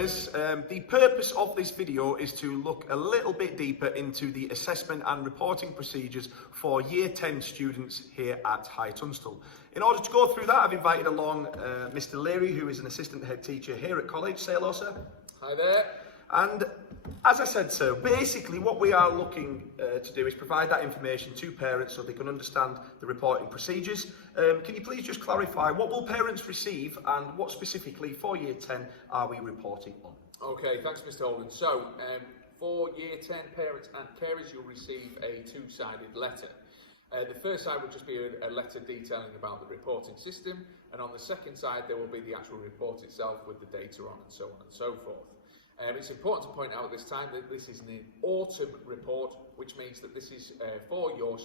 learners, the purpose of this video is to look a little bit deeper into the assessment and reporting procedures for Year 10 students here at High Tunstall. In order to go through that, I've invited along Mr. Leary, who is an assistant head teacher here at college. Say hello, sir. Hi there. And as I said, sir, basically what we are looking to do is provide that information to parents so they can understand the reporting procedures. Can you please just clarify, what will parents receive and what specifically for Year 10 are we reporting on? Okay, thanks Mr. Holden. So, for Year 10 parents and carers, you'll receive a two-sided letter. The first side will just be a letter detailing about the reporting system, and on the second side there will be the actual report itself with the data on and so on and so forth. It's important to point out at this time that this is an autumn report, which means that this is for your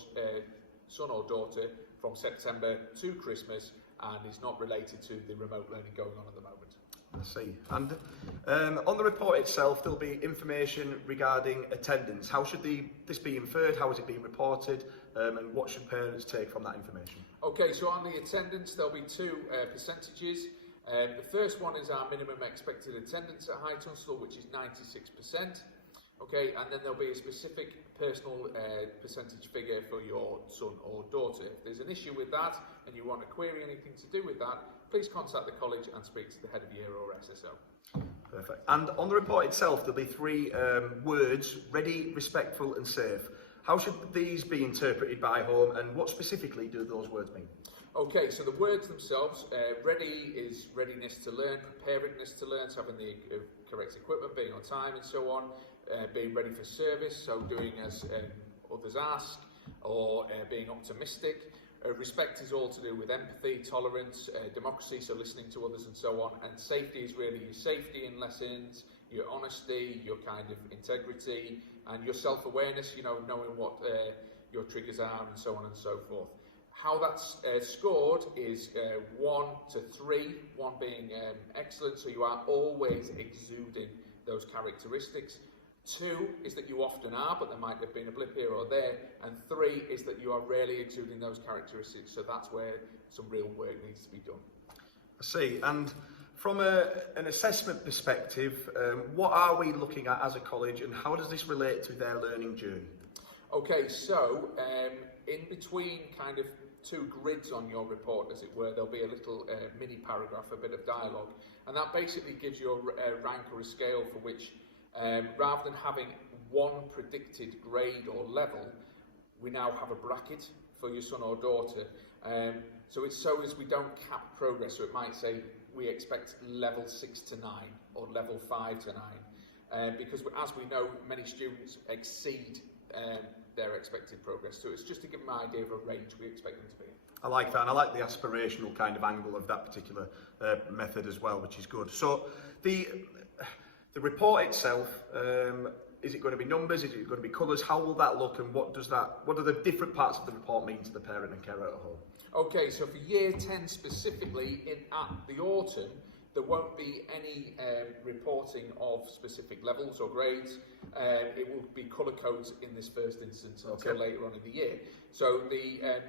son or daughter from September to Christmas and is not related to the remote learning going on at the moment. I see. And on the report itself, there'll be information regarding attendance. How should this be inferred? How is it being reported? And what should parents take from that information? Okay, so on the attendance, there'll be two percentages. The first one is our minimum expected attendance at High Tunstall, which is 96%. Okay, and then there'll be a specific personal percentage figure for your son or daughter. If there's an issue with that and you want to query anything to do with that, please contact the college and speak to the head of year or SSO. Perfect. And on the report itself, there'll be three words: ready, respectful and safe. How should these be interpreted by home, and what specifically do those words mean? Okay, so the words themselves, ready is readiness to learn, preparedness to learn, so having the correct equipment, being on time and so on, being ready for service, so doing as others ask, or being optimistic. Respect is all to do with empathy, tolerance, democracy, so listening to others and so on, and safety is really your safety in lessons, your honesty, your kind of integrity, and your self-awareness, you know, knowing what your triggers are and so on and so forth. How that's scored is 1 to 3, 1 being excellent, so you are always exuding those characteristics. 2 is that you often are, but there might have been a blip here or there. And 3 is that you are rarely exuding those characteristics, so that's where some real work needs to be done. I see. And from an assessment perspective, what are we looking at as a college, and how does this relate to their learning journey? Okay, so in between kind of two grids on your report, as it were, there'll be a little mini paragraph, a bit of dialogue, and that basically gives you a rank or a scale for which, rather than having one predicted grade or level, we now have a bracket for your son or daughter. So it's so as we don't cap progress, so it might say we expect level 6 to 9 or level 5 to 9, because as we know, many students exceed their expected progress. So it's just to give them an idea of a range we expect them to be in. I like that, and I like the aspirational kind of angle of that particular method as well, which is good. So the report itself, is it going to be numbers? Is it going to be colours? How will that look, and what do the different parts of the report mean to the parent and carer at home? Okay, so for Year 10 specifically, at the autumn, there won't be any reporting of specific levels or grades. It will be colour codes in this first instance until later on in the year. So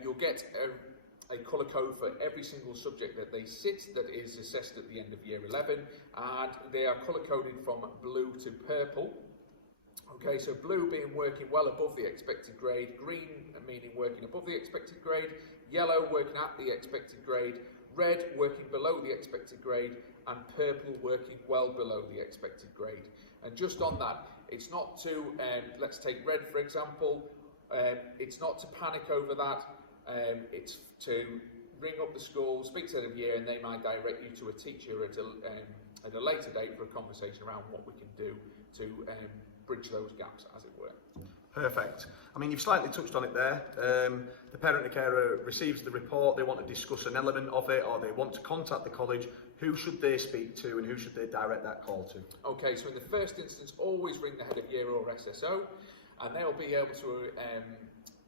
you'll get a colour code for every single subject that they sit that is assessed at the end of Year 11, and they are colour coded from blue to purple. Okay, so blue being working well above the expected grade, green meaning working above the expected grade, yellow working at the expected grade, red working below the expected grade, and purple working well below the expected grade. And just on that, it's not to, let's take red for example, it's not to panic over that, it's to ring up the school, speak to the head of year, and they might direct you to a teacher at a later date for a conversation around what we can do to bridge those gaps, as it were. Perfect. I mean, you've slightly touched on it there. The parent and carer receives the report, they want to discuss an element of it, or they want to contact the college. Who should they speak to, and who should they direct that call to? Okay, so in the first instance, always ring the head of year or SSO, and they'll be able to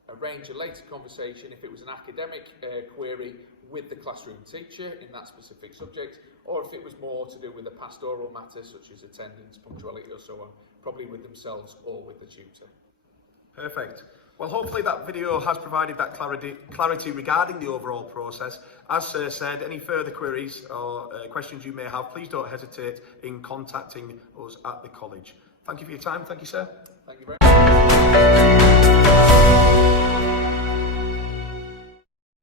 arrange a later conversation if it was an academic query with the classroom teacher in that specific subject, or if it was more to do with a pastoral matter such as attendance, punctuality or so on, probably with themselves or with the tutor. Perfect. Well, hopefully that video has provided that clarity regarding the overall process. As Sir said, any further queries or questions you may have, please don't hesitate in contacting us at the college. Thank you for your time. Thank you, sir. Thank you very much.